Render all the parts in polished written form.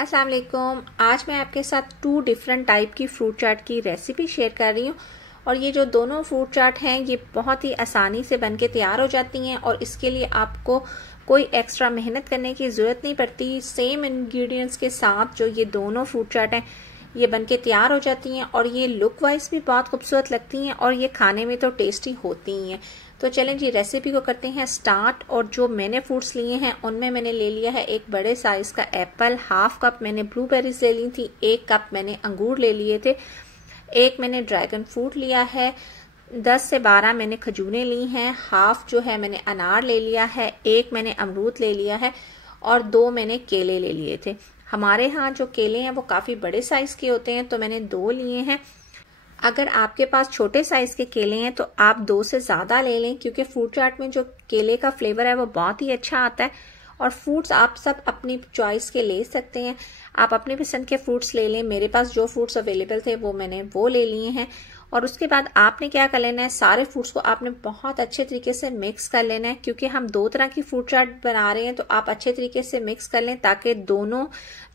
अस्सलाम वालेकुम। आज मैं आपके साथ 2 डिफरेंट टाइप की फ्रूट चाट की रेसिपी शेयर कर रही हूँ और ये जो दोनों फ्रूट चाट हैं ये बहुत ही आसानी से बनके तैयार हो जाती हैं और इसके लिए आपको कोई एक्स्ट्रा मेहनत करने की ज़रूरत नहीं पड़ती। सेम इंग्रेडिएंट्स के साथ जो ये दोनों फ्रूट चाट हैं ये बनके तैयार हो जाती हैं और ये लुक वाइज भी बहुत खूबसूरत लगती हैं और ये खाने में तो टेस्टी होती ही हैं। तो चलें जी रेसिपी को करते हैं स्टार्ट। और जो मैंने फ्रूट्स लिए हैं उनमें मैंने ले लिया है एक बड़े साइज का एप्पल, हाफ कप मैंने ब्लूबेरीज ले ली थी, 1 कप मैंने अंगूर ले लिए थे, 1 मैंने ड्रैगन फ्रूट लिया है, 10 से 12 मैंने खजूरें ली हैं, हाफ जो है मैंने अनार ले लिया है, 1 मैंने अमरूद ले लिया है और 2 मैंने केले ले लिए थे। हमारे यहाँ जो केले हैं वो काफ़ी बड़े साइज़ के होते हैं तो मैंने 2 लिए हैं। अगर आपके पास छोटे साइज़ के केले हैं तो आप 2 से ज़्यादा ले लें क्योंकि फ्रूट चाट में जो केले का फ्लेवर है वो बहुत ही अच्छा आता है। और फ्रूट्स आप सब अपनी चॉइस के ले सकते हैं, आप अपनी पसंद के फ्रूट्स ले लें। मेरे पास जो फ्रूट्स अवेलेबल थे मैंने वो ले लिए हैं। और उसके बाद आपने क्या कर लेना है, सारे फ्रूट्स को आपने बहुत अच्छे तरीके से मिक्स कर लेना है क्योंकि हम 2 तरह की फ्रूट चाट बना रहे हैं तो आप अच्छे तरीके से मिक्स कर लें ताकि दोनों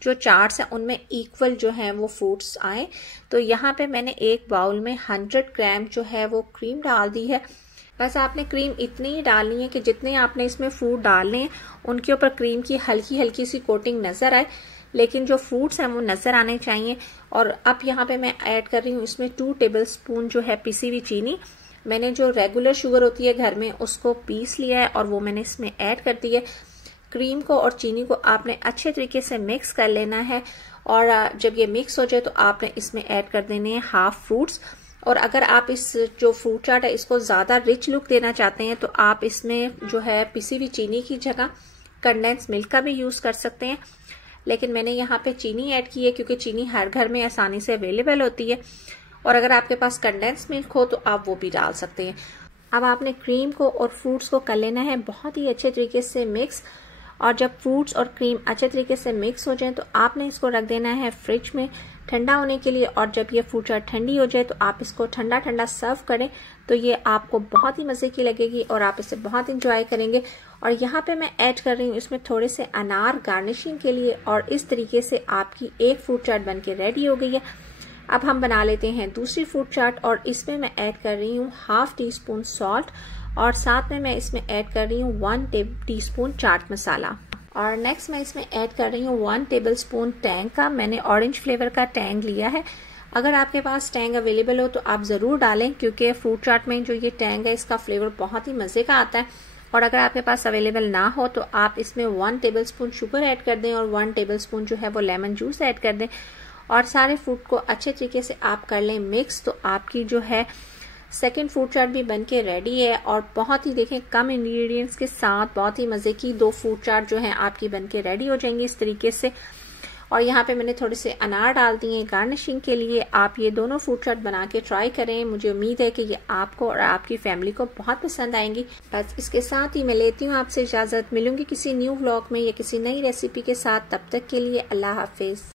जो चाट्स हैं उनमें इक्वल जो हैं वो फ्रूट्स आए। तो यहाँ पे मैंने एक बाउल में 100 ग्राम जो है वो क्रीम डाल दी है। बस आपने क्रीम इतनी ही डालनी है कि जितने आपने इसमें फ्रूट डालने हैं उनके ऊपर क्रीम की हल्की हल्की सी कोटिंग नज़र आए, लेकिन जो फ्रूट्स हैं वो नज़र आने चाहिए। और अब यहाँ पे मैं ऐड कर रही हूँ इसमें 2 टेबलस्पून जो है पिसी हुई चीनी। मैंने जो रेगुलर शुगर होती है घर में उसको पीस लिया है और वो मैंने इसमें ऐड कर दी है। क्रीम को और चीनी को आपने अच्छे तरीके से मिक्स कर लेना है और जब ये मिक्स हो जाए तो आपने इसमें ऐड कर देने हैं हाफ फ्रूट्स। और अगर आप इस जो फ्रूट चाट है इसको ज़्यादा रिच लुक देना चाहते हैं तो आप इसमें जो है पिसी हुई चीनी की जगह कंडेंस मिल्क का भी यूज़ कर सकते हैं, लेकिन मैंने यहाँ पे चीनी ऐड की है क्योंकि चीनी हर घर में आसानी से अवेलेबल होती है। और अगर आपके पास कंडेंस मिल्क हो तो आप वो भी डाल सकते हैं। अब आपने क्रीम को और फ्रूट्स को कर लेना है बहुत ही अच्छे तरीके से मिक्स। और जब फ्रूट्स और क्रीम अच्छे तरीके से मिक्स हो जाए तो आपने इसको रख देना है फ्रिज में ठंडा होने के लिए। और जब ये फ्रूट चाट ठंडी हो जाए तो आप इसको ठंडा ठंडा सर्व करें तो ये आपको बहुत ही मज़े की लगेगी और आप इसे बहुत इंजॉय करेंगे। और यहाँ पे मैं ऐड कर रही हूँ इसमें थोड़े से अनार गार्निशिंग के लिए और इस तरीके से आपकी एक फ्रूट चाट बनके रेडी हो गई है। अब हम बना लेते हैं दूसरी फ्रूट चाट और इसमें मैं ऐड कर रही हूँ हाफ टी स्पून सॉल्ट और साथ में मैं इसमें ऐड कर रही हूँ 1 टीस्पून चाट मसाला। और नेक्स्ट मैं इसमें ऐड कर रही हूँ 1 टेबलस्पून टैंग का। मैंने ऑरेंज फ्लेवर का टैंग लिया है। अगर आपके पास टैंग अवेलेबल हो तो आप ज़रूर डालें क्योंकि फ्रूट चाट में जो ये टैंग है इसका फ्लेवर बहुत ही मज़े का आता है। और अगर आपके पास अवेलेबल ना हो तो आप इसमें 1 टेबलस्पून शुगर ऐड कर दें और 1 टेबलस्पून जो है वो लेमन जूस ऐड कर दें और सारे फ्रूट को अच्छे तरीके से आप कर लें मिक्स। तो आपकी जो है सेकंड फ्रूट चाट भी बनके रेडी है और बहुत ही देखें कम इंग्रेडिएंट्स के साथ बहुत ही मज़े की 2 फ्रूट चाट जो हैं आपकी बनके रेडी हो जाएंगी इस तरीके से। और यहाँ पे मैंने थोड़े से अनार डाल दिए गार्निशिंग के लिए। आप ये दोनों फ्रूट चाट बना के ट्राई करें, मुझे उम्मीद है कि ये आपको और आपकी फैमिली को बहुत पसंद आएंगी। बस इसके साथ ही मैं लेती हूँ आपसे इजाज़त, मिलूंगी किसी न्यू व्लॉग में या किसी नई रेसिपी के साथ। तब तक के लिए अल्लाह हाफिज़।